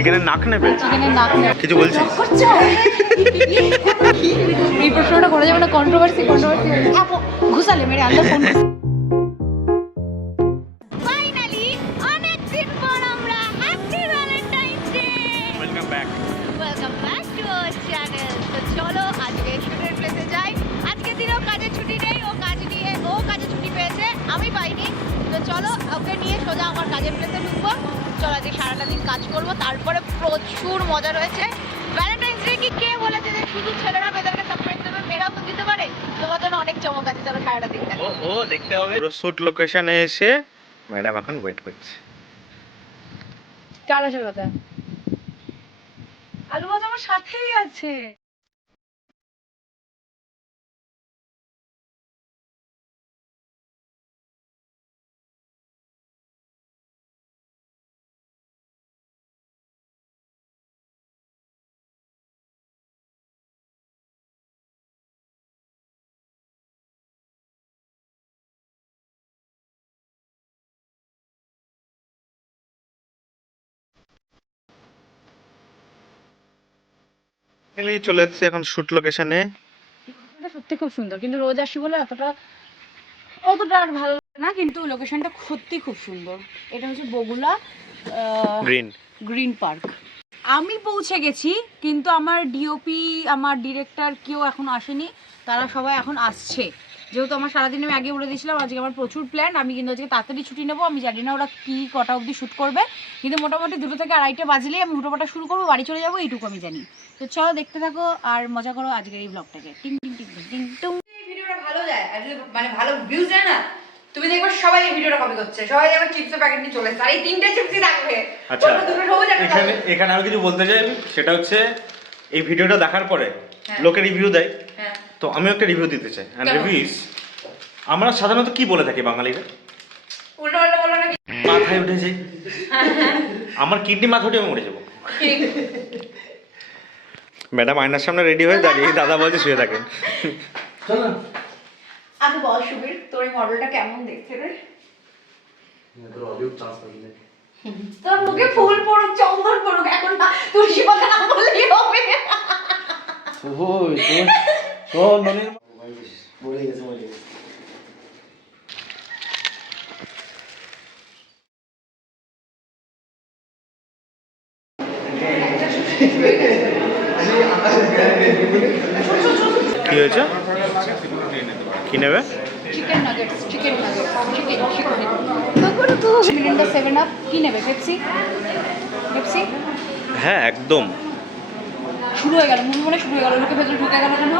চিকেনের নাক নেবে? চিকেনের নাক নেবে। কিছু বলছিস? এই প্রশ্নটা করা যাবে না, কন্ট্রোভার্সি ঘুষালে মেরে আলাদা ফোন। ফাইনালি অনেক দিন পর আমরা happy Valentine's day. Welcome back to our channel. তো চলো আজকে শুটের প্লেসে যাই। আজকে দিনও কাজে ছুটি নেই, ও কাজে ছুটি পেয়েছে, আমি পাইনি। তো চলো ওকে নিয়ে সোজা আমার কাজের প্লেসে ঢুকবো। চলো আজকে সারাটা দিন কাজ করবো, তারপরে প্রচুর মজা রয়েছে। ভ্যালেন্টাইন্স ডে কি কে বলেছে যে শুধু ছেলেরা মেয়েদেরকে সারপ্রাইজ দেবে, মেয়েরাও তো দিতে পারে? তোমার জন্য অনেক চমক আছে, চলো সারাটা দিন ও দেখতে হবে। পুরো শুট লোকেশনে এসে ম্যাডাম এখন ওয়েট করছে। কার আছে কথা? আলু ভাজা আমার সাথেই আছে। চলে এসেছে এখন শুট লোকেশনে। এটা সত্যি খুব সুন্দর, কিন্তু রোজ আসি বলে অতটা আর ভালো লাগে না, কিন্তু লোকেশনটা সত্যি খুব সুন্দর। এটা হচ্ছে বগুলা গ্রিন পার্ক। আমি পৌঁছে গেছি, কিন্তু আমার ডিওপি, আমার ডিরেক্টর কেউ এখন আসেনি। তারা সবাই এখন আসছে। যেহেতু আমার সারাদিন আমি আগে বলে দিয়েছিলাম আজকে আমার প্রচুর প্ল্যান, আমি কিন্তু আজকে তাড়াতাড়ি ছুটি নেবো। আমি জানি না ওরা কি কটা অবধি শ্যুট করবে, কিন্তু মোটামুটি 2টো থেকে 2:30 বাজলেই আমি হুটোপাটা শুরু করবো, বাড়ি চলে যাবো, এইটুকু আমি জানি। তো চলো দেখতে থাকো আর মজা করো আজকের এই ব্লগটাকে। টিং টিং টিং টিং টুং। এই ভিডিওটা ভালো যায় আর যদি মানে ভালো ভিউজ যায় না, তুমি দেখবে সবাই এই ভিডিওটা কপি করছে, সবাই আবার চিপসের প্যাকেট নিয়ে চলে আসছে, আর এই 3টে চিপসই থাকবে। আচ্ছা, দুটো সবুজ একটা এখানে এখানে আমি কিছু বলতে চাই, সেটা হচ্ছে এই ভিডিওটা দেখার পরে লোকে রিভিউ দেয়, তো আমিও একটা রিভিউ দিতে চাই। এন্ড রিভিউস আমরা সাধারণত কি বলে থাকি বাঙালিরা? উল্টো পাল্টা বলো নাকি? মাথায় উঠেছে, আমার কিডনি মাথা উঠে আমি মরে যাবো। ম্যাডাম আয়নার সামনে রেডি হয়ে দাঁড়িয়ে দাদা বলছে শুয়ে থাকেন। আগে বল সুবীর, তোর এই মডেলটা কেমন দেখতে রে? তোর মুখে ফুল পড়ুক, চন্দন পড়ুক, এখন না তুলসী পাতা না বললেই হবে। কি হয়েছে? কি নেবে? Chicken nuggets, chicken Mirinda 7 up কি নেবে? পেপসি? হ্যাঁ একদম। শুরু হয়ে গেল, মনে শুরু হয়ে গেল, লোকে ভেতরে ঢুকে গেল কেন?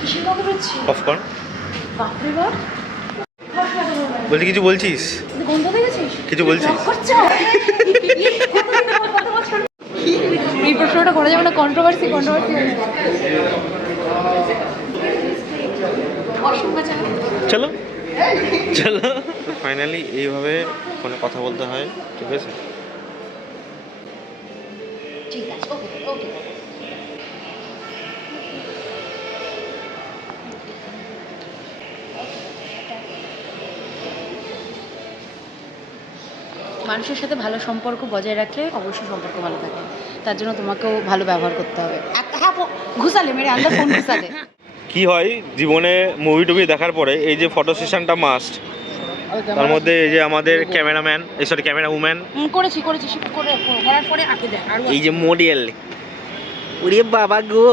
কিসের কথা বলছি? পপকর্ন। বাপরে বাপ, বলছি কিছু বলছিস? গন্ধ দেখেছিস? কিছু বলছিস? এই প্রশ্নটা করা যাবে না, কন্ট্রোভার্সি চলো চলো। ফাইনালি এইভাবে ফোনে কথা বলতে হয়, ঠিক আছে? ঠিক আছে, ওকে। মানুষের সাথে ভালো সম্পর্ক বজায় রাখলে অবশ্যই সম্পর্ক ভালো থাকে। তার জন্য তোমাকেও ভালো ব্যবহার করতে হবে। হ্যাঁ, ঘুষালে মেরে আলাদা ফোন ঘুষালে। কি হয় জীবনে মুভি টুভি দেখার পরে এই যে ফটো সেশনটা মাস্ট, তার মধ্যে এই যে আমাদের ক্যামেরাম্যান, ক্যামেরা উম্যান করেছি শিফট করার পরে আগে দেখ, আর এই যে মডেল, ওরে বাবা গো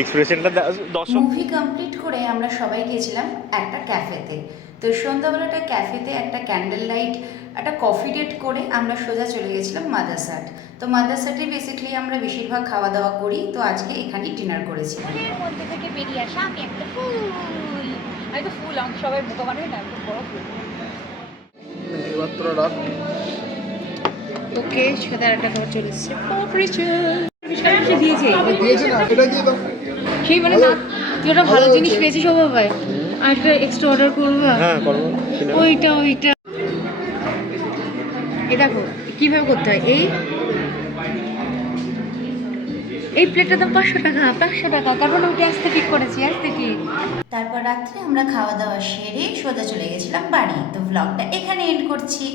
এক্সপ্রেশনটা দর্শক। মুভি কমপ্লিট করে আমরা সবাই গেছিলাম একটা ক্যাফেতে। তো সন্ধ্যাবেলাটা ক্যাফেতে একটা ক্যান্ডেল লাইট, একটা কফি ডেট করে আমরা সোজা চলে গেছিলাম মাদারসাট। তো মাদারসাটে বেসিক্যালি আমরা বেশিরভাগ খাওয়া দাওয়া করি, তো আজকে এখানেই ডিনার করেছিলাম। এর মধ্যে থেকে বেরিয়ে আসা আমি একটা ফুল, আমি তো ফুল, আমি সবাই বোকা বানাবে না, একদম বড় ফুল। ওকে, সাথে আরেকটা খাবার চলে এসেছে, সেই মানে না তুই ওটা ভালো জিনিস পেয়েছিস ও বাবা, আর একটা এক্সট্রা অর্ডার করবো। হ্যাঁ করবো। ওইটা এ দেখো কিভাবে করতে হয়। এই প্লেটটার দাম 500 টাকা, কারণ ওটা অ্যাস্থেটিক করেছি, অ্যাস্থেটিক। তারপর রাত্রে আমরা খাওয়া দাওয়া সেরে সোজা চলে গেছিলাম বাড়ি। তো ব্লগটা এখানে এন্ড করছি।